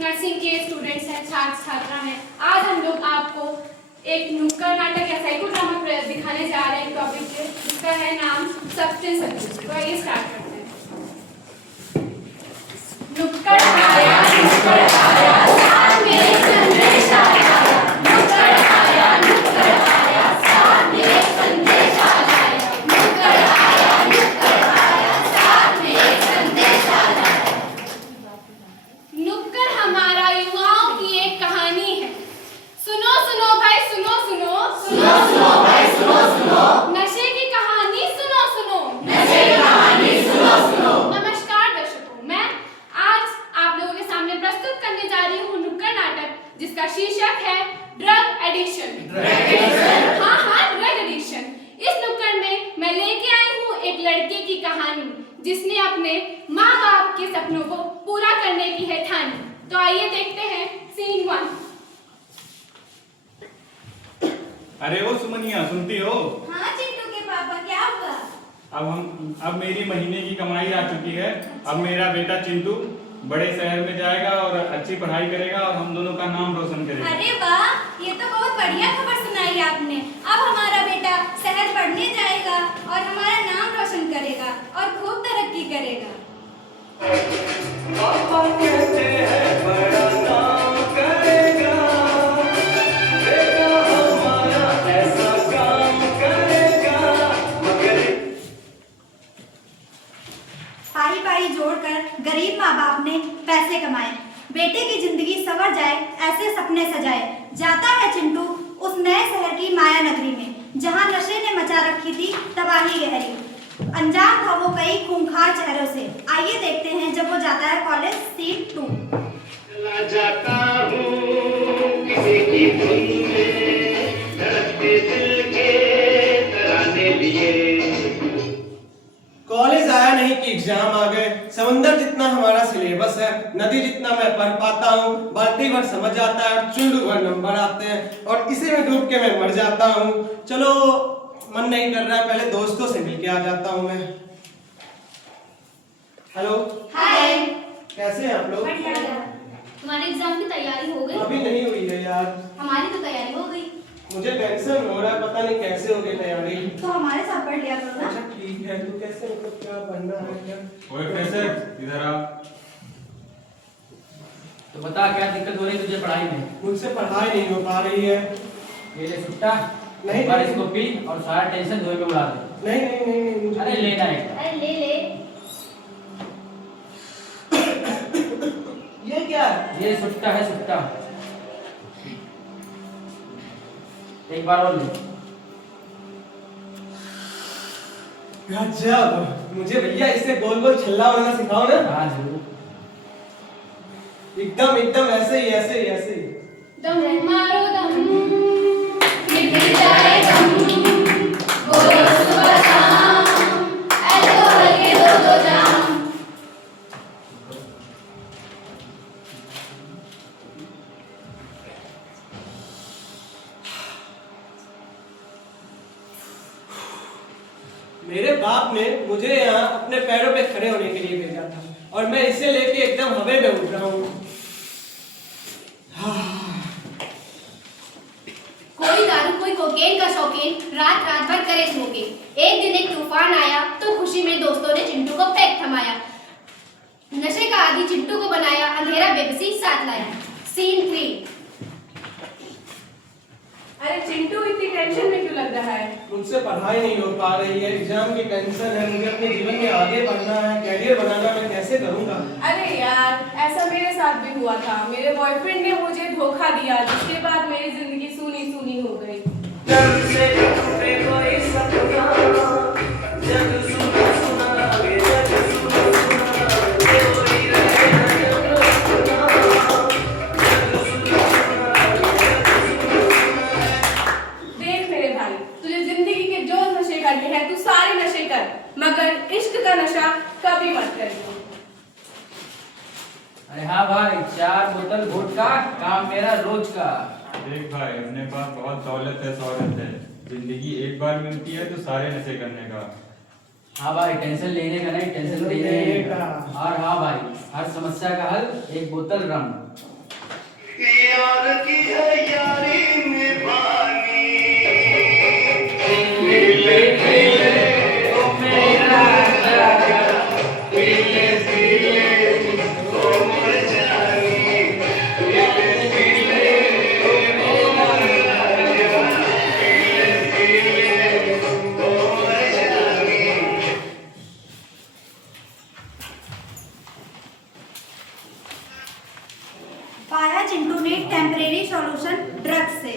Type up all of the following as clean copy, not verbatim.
Nursing के students हैं, छात्र छात्रा हैं। आज हम लोग आपको एक नुक्कड़ नाटक या साइकोड्रामा दिखाने जा रहे हैं टॉपिक पे, जिसका है नाम सब्सटेंस अब्यूज। तो आइए स्टार्ट करते हैं। नुक्कड़ आया, नुक्कड़ आया, साथ में एक संदेश आया। नुक्कड़ आया, नुक्कड़ आया, साथ में एक संदेश आया। नुक्कड़ आया, नुक्कड़ आया, साथ में एक संदेश आया। नुक्कड़ हमारा युवाओं की एक कहानी है। सुनो सुनो भाई, सुनो सुनो, सुनो सुनो भाई, सुनो सुनो, नशे की कहानी सुनो सुनो, नशे की कहानी सुनो सुनो। नमस्कार दर्शकों, मैं आज आप लोगों के सामने प्रस्तुत करने जा रही हूँ नुक्कड़ नाटक, जिसका शीर्षक है ड्रग एडिक्शन। हाँ हाँ, ड्रग एडिक्शन। इस नुक्कड़ में मैं लेके आई हूँ एक लड़के की कहानी, जिसने अपने माँ बाप के सपनों को पूरा करने की है ठानी। तो आइए देखते हैं सीन 1। अरे ओ सुमनिया, सुनती हो? हाँ चिंटू के पापा, क्या हुआ? अब मेरी महीने की कमाई आ चुकी है। अब मेरा बेटा चिंटू बड़े शहर में जाएगा और अच्छी पढ़ाई करेगा और हम दोनों का नाम रोशन करेगा। अरे वाह, ये तो बहुत बढ़िया खबर सुनाई आपने। अब हमारा बेटा शहर पढ़ने जाएगा और हमारा नाम रोशन करेगा और खूब तरक्की करेगा। पापा कहते हैं बड़ा नाम करेगा, बेटा हमारा ऐसा काम करेगा। मगर पाई पाई जोड़कर गरीब माँ बाप ने पैसे कमाए, बेटे की जिंदगी संवर जाए ऐसे सपने सजाए। जाता है चिंटू उस नए शहर की माया नगरी में, जहाँ नशे ने मचा रखी थी तबाही गहरी। अनजान था वो कई खूंखार चेहरों से। आइए देखते हैं जब वो जाता है कॉलेज सीन 2। चला जाता हूँ किसी की धुन में, धड़कते दिल के तराने लिए। कॉलेज आया नहीं कि एग्जाम आ गए। समंदर जितना हमारा सिलेबस है, नदी जितना मैं पढ़ पाता हूँ, बाल्टी भर समझ आता है और चुल्लू भर नंबर आते हैं, और इसी में डूब के मैं मर जाता हूँ। चलो, मन नहीं कर रहा है, पहले दोस्तों से मिल के आ जाता हूँ मैं। हेलो, हाय। कैसे हैं आप लोग? तुम्हारे एग्जाम की तैयारी हो गई? अभी नहीं हुई है यार। हमारी तो तैयारी हो गई। मुझे टेंशन हो रहा है, पता नहीं कैसे हो गई तैयारी। तो हमारे साथ पढ़ लिया करो ना। अच्छा ठीक है, तो कैसे, मतलब क्या पढ़ना है क्या? ओए कैसे, इधर आ। तो बता क्या दिक्कत हो रही है तुझे पढ़ाई में? मुझसे पढ़ाई नहीं हो पा रही है। ये ले सुट्टा, नहीं, एक बार नहीं। इसको पी और सारा टेंशन धोए में उड़ा दे। नहीं नहीं नहीं नहीं, मुझे अरे लेना है। अरे ले ले। ये क्या है? ये सुट्टा है, सुट्टा। एक बार और ले। गजब, मुझे भैया इससे गोल गोल छल्ला बनाना सिखाओ ना। हाँ जरूर। एकदम एकदम ऐसे ही ऐसे ही ऐसे ही। दम मारो दम, मिट जाए गम, बोलो सुबह शाम, अल्कोहल के दो जाम। मेरे बाप ने मुझे यहाँ अपने पैरों पे खड़े होने के लिए भेजा था, और मैं इसे लेके एकदम हवा में उड़ रहा हूँ। कोई दारू कोई कोकेन का शौकीन रात रात भर करे स्मोकिंग। एक दिन एक तूफान आया तो खुशी में दोस्तों ने चिंटू को पैक थमाया। नशे का आदि चिंटू को बनाया, अंधेरा बेबसी साथ लाया। सीन 3। अरे चिंटू, इतनी टेंशन में क्यों लग रहा है? मुझसे पढ़ाई नहीं हो पा रही है, एग्जाम की टेंशन है, मुझे अपने जीवन में आगे बढ़ना है, कैरियर बनाना, मैं कैसे करूँगा? अरे यार, ऐसा मेरे साथ भी हुआ था। मेरे बॉयफ्रेंड ने मुझे धोखा दिया, जिसके बाद मेरी जिंदगी सूनी सूनी हो गई। जब से टूटे कोई सपना, जब सुना सुना वे जब सुना सुना, कोई रहे न जब सुना, जब सुना सुना वे जब सुना। देख मेरे भाई, तुझे जिंदगी के जो नशे करने हैं तू सारे नशे कर, मगर इश्क का नशा कभी मत करियो। अरे हाँ भाई, 4 बोतल वोडका, काम मेरा रोज का। देख भाई, अपने पास बहुत दौलत है, शौहरत है, जिंदगी एक बार मिलती है तो सारे नशे करने का। हाँ भाई, टेंशन लेने का नहीं, टेंशन देने का। और हाँ भाई, हर समस्या का हल एक बोतल रम। यार की है यारी निभानी पीले पीले ओ मेरा राजा पीले पीले ओ मोर जानी पीले पीले ओ मेरा राजा पीले पीले ओ मोर जानी। पाया चिंटू ने टेम्परेरी सॉल्यूशन ड्रग्स से,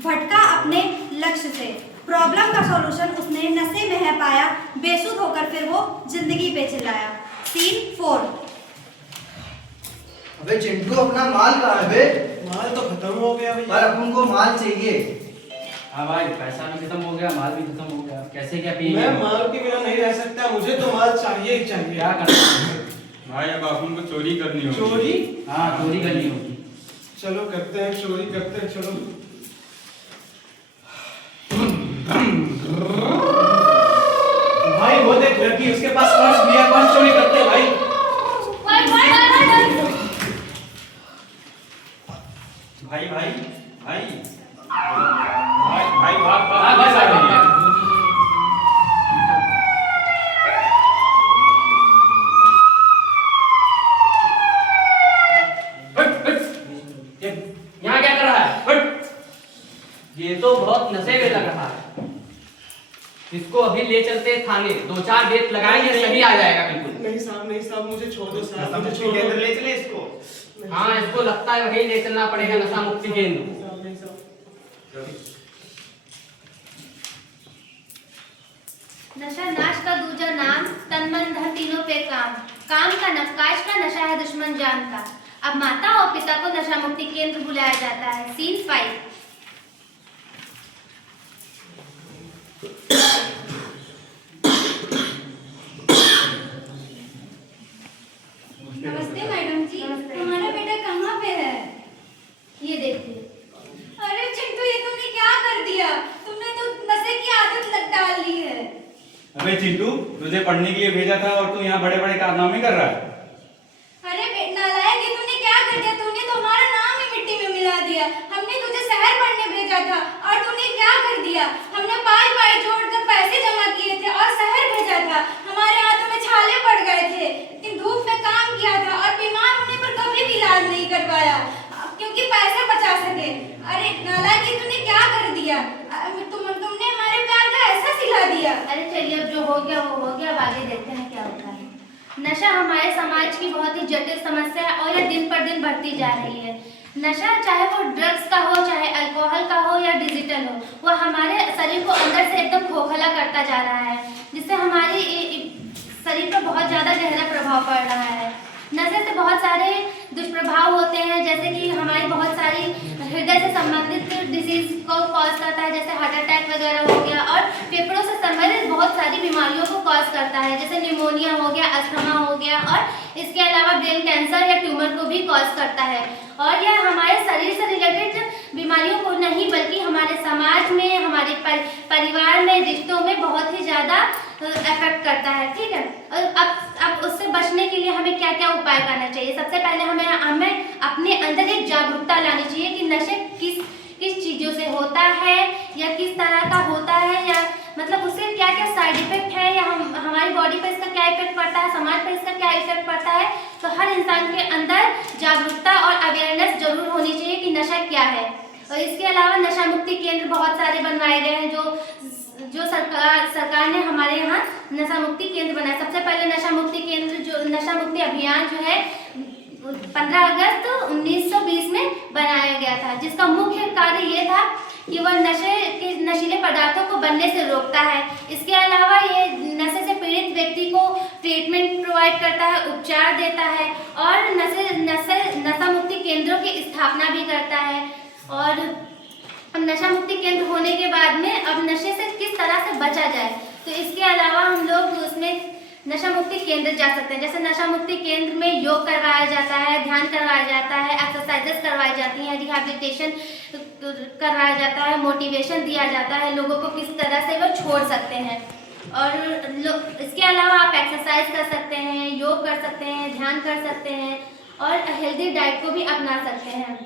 भटका अपने लक्ष्य से। प्रॉब्लम का सॉल्यूशन उसने नशे में है पाया, बेसुध होकर फिर वो जिंदगी पे चिल्लाया। सीन 4। अबे चिंटू अपना माल कहाँ है बे? माल तो खत्म हो गया पर भैया। अपन को माल चाहिए। हाँ भाई, पैसा भी खत्म हो गया, माल भी खत्म हो गया, कैसे क्या पिएंगे? मैं माल के बिना नहीं रह सकता, मुझे तो माल चाहिए ही चाहिए। क्या करना? भाई अब अपन को चोरी करनी होगी। चोरी? हाँ, चोरी करनी होगी। चलो करते हैं, चोरी करते हैं, चलो। भाई वो देख लड़की, उसके पास पर्स भी है, पर्स चोरी करते हैं भाई। भाई भाई भाई भाई भाई भाग भाग भाग। यहाँ क्या कर रहा है? हट! ये तो बहुत नशे में लग रहा है। इसको अभी ले चलते हैं थाने, 2-4 डेट लगाएंगे, सही आ जाएगा बिल्कुल। नहीं साहब, मुझे छोड़ दो साहब, मुझे छोड़ दो। ले चले इसको। हाँ, इसको लगता है वही ले चलना पड़ेगा, नशा मुक्ति केंद्र। नशा नाश का दूजा नाम, तन मन धन तीनों पे काम। काम का नक्काश का, नशा है दुश्मन जान का। अब माता और पिता को नशा मुक्ति केंद्र बुलाया जाता है। सीन 5। नमस्ते मैडम जी, हमारा बेटा कहाँ पे है? ये देखिए। अरे चिंटू, ये तूने क्या कर दिया? तुमने तो नशे की आदत लग डाल ली है। अबे चिंटू, तुझे पढ़ने के लिए भेजा था और तू यहाँ बड़े बड़े कारनामे कर रहा है। अरे नालायक, ये तूने क्या कर दिया? तूने तो हमारा नाम ही मिट्टी में मिला दिया। हमने तुझे शहर पढ़ने भेजा था और तूने क्या कर दिया? हमने पाई जोड़कर पैसे जमा किए थे और शहर भेजा था। हमारे हाथों में छाले पड़ गए थे, इतनी धूप में काम किया था और बीमार होने पर कभी भी इलाज नहीं करवाया क्योंकि पैसे बचा सके। अरे नालायक, ये तूने क्या कर दिया? तुमने हमारे प्यार का ऐसा सिला दिया। अरे चलिए, अब जो हो गया वो हो गया, अब आगे देखते हैं क्या होता है। नशा हमारे समाज की बहुत ही जटिल समस्या है और यह दिन पर दिन बढ़ती जा रही है। नशा चाहे वो ड्रग्स का हो, चाहे अल्कोहल का हो या डिजिटल हो, वह हमारे शरीर को अंदर से एकदम खोखला करता जा रहा है, जिससे हमारी शरीर पर बहुत ज़्यादा गहरा प्रभाव पड़ रहा है। नशे से बहुत सारे दुष्प्रभाव होते हैं, जैसे कि हमारी बहुत सारी हृदय से संबंधित डिजीज को कॉज करता है, जैसे हार्ट अटैक वगैरह हो गया, और फेफड़ों से संबंधित बहुत सारी बीमारियों को कॉज करता है, जैसे निमोनिया हो गया, अस्थमा हो गया, और इसके अलावा ब्रेन कैंसर या ट्यूमर को भी कॉज करता है। और यह हमारे शरीर से रिलेटेड बीमारियों को नहीं, बल्कि हमारे समाज में, हमारे परिवार में, रिश्तों में बहुत ही ज़्यादा इफेक्ट करता है। ठीक है, और अब उससे बचने के लिए हमें क्या क्या उपाय करना चाहिए? सबसे पहले हमें अपने अंदर एक जागरूकता लानी चाहिए कि नशे किस चीज़ों से होता है या किस तरह का होता है, या मतलब उससे क्या क्या साइड इफेक्ट है, या हमारी बॉडी पर इसका क्या इफेक्ट पड़ता है, समाज पर इसका क्या इफेक्ट पड़ता है। तो हर इंसान के अंदर जागरूकता और अवेयरनेस जरूर होनी चाहिए कि नशा क्या है। और इसके अलावा नशा मुक्ति केंद्र बहुत सारे बनवाए गए हैं, जो सरकार ने हमारे यहाँ नशा मुक्ति केंद्र बनाया। सबसे पहले नशा मुक्ति केंद्र, जो नशा मुक्ति अभियान जो है 15 अगस्त 1920 में बनाया गया था, जिसका मुख्य कार्य ये था कि वह नशीले पदार्थों को बनने से रोकता है। इसके अलावा ये नशे से पीड़ित व्यक्ति को ट्रीटमेंट प्रोवाइड करता है, उपचार देता है, और नशा मुक्ति केंद्रों की स्थापना भी करता है। और अब नशा मुक्ति केंद्र होने के बाद में अब नशे से किस तरह से बचा जाए, तो इसके अलावा हम लोग उसमें नशा मुक्ति केंद्र जा सकते हैं। जैसे नशा मुक्ति केंद्र में योग करवाया जाता है, ध्यान करवाया जाता है, एक्सरसाइजेस करवाई जाती हैं, रिहैबिलिटेशन करवाया जाता है, मोटिवेशन दिया जाता है लोगों को किस तरह से वो छोड़ सकते हैं। और इसके अलावा आप एक्सरसाइज कर सकते हैं, योग कर सकते हैं, ध्यान कर सकते हैं, और हेल्दी डाइट को भी अपना सकते हैं।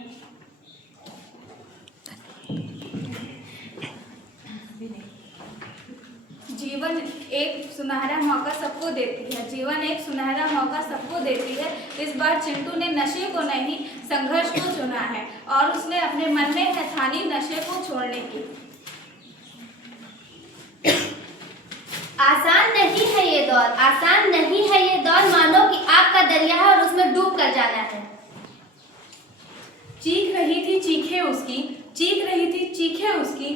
जीवन एक सुनहरा मौका सबको देती है, जीवन एक सुनहरा मौका सबको देती है। इस बार चिंटू ने नशे को नहीं संघर्ष को चुना है और उसने अपने मन में है ठानी नशे को छोड़ने की। आसान नहीं है ये दौर, आसान नहीं है ये दौर, मानो कि आग का दरिया है और उसमें डूब कर जाना है। चीख रही थी चीखे उसकी, चीख रही थी चीखे उसकी,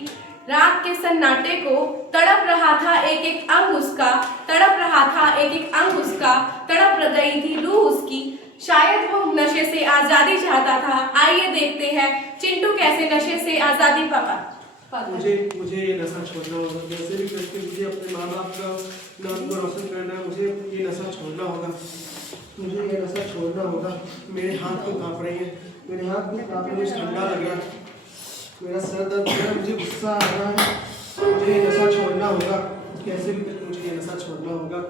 रात के सन्नाटे को तड़प रहा था एक एक अंग उसका, तड़प रहा था एक एक अंग उसका, तड़प गई थी रूह उसकी। शायद वो नशे से आजादी चाहता था, आइए देखते हैं चिंटू कैसे नशे से आजादी पाता। मुझे ये नशा छोड़ना होगा, जैसे भी करके मुझे अपने माँ बाप का नाम को रोशन करना है। मुझे ये नशा छोड़ना होगा, मुझे ये नशा छोड़ना होगा। मेरे हाथ में काँप रही है, मेरे हाथ में काँप रही है, ठंडा लग रहा है, मेरा सर दर्द हो रहा है, मुझे गुस्सा आ रहा है। मुझे ये नशा छोड़ना होगा, कैसे भी करके मुझे ये नशा छोड़ना होगा।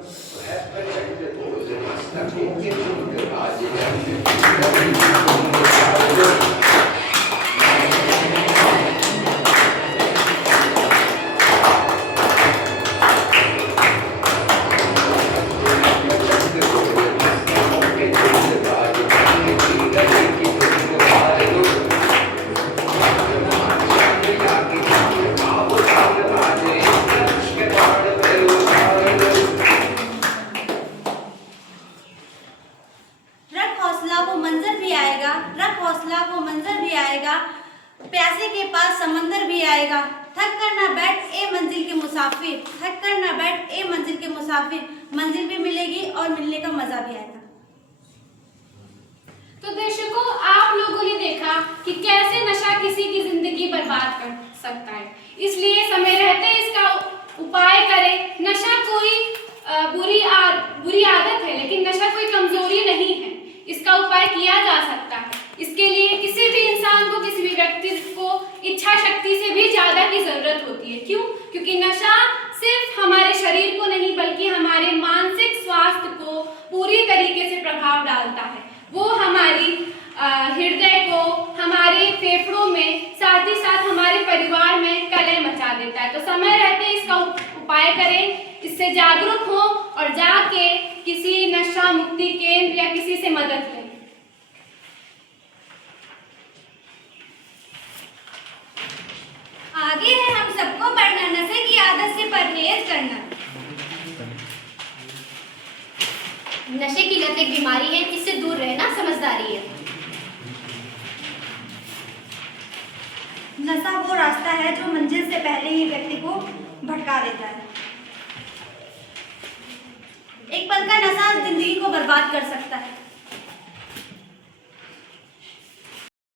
प्यासे के पास समंदर भी आएगा, थक कर ना बैठ ए मंजिल के मुसाफिर, थक कर ना बैठ ए मंजिल के मुसाफिर, मंजिल भी मिलेगी और मिलने का मजा भी आएगा। तो दर्शकों, आप लोगों ने देखा कि कैसे नशा किसी की जिंदगी बर्बाद कर सकता है, इसलिए समय रहते इसका उपाय करें। नशा कोई बुरी आदत है, लेकिन नशा कोई कमजोरी नहीं है, इसका उपाय किया जा सकता है। इसके लिए किसी भी इंसान को, किसी भी व्यक्ति को इच्छा शक्ति से भी ज्यादा की जरूरत होती है। क्यों? क्योंकि नशा सिर्फ हमारे शरीर को नहीं बल्कि हमारे मानसिक स्वास्थ्य को पूरी तरीके से प्रभाव डालता है। वो हमारी हृदय को, हमारे फेफड़ों में, साथ ही साथ हमारे परिवार में कलह मचा देता है। तो समय रहते इसका उपाय करें, इससे जागरूक हो और जाके किसी नशा मुक्ति केंद्र या किसी से मदद लें। आगे है हम सबको बढ़ना, नशे की आदत से परहेज करना। नशे की लत एक बीमारी है, इससे दूर रहना समझदारी है। नशा वो रास्ता है जो मंजिल से पहले ही व्यक्ति को भटका देता है। एक पल का नशा जिंदगी को बर्बाद कर सकता है।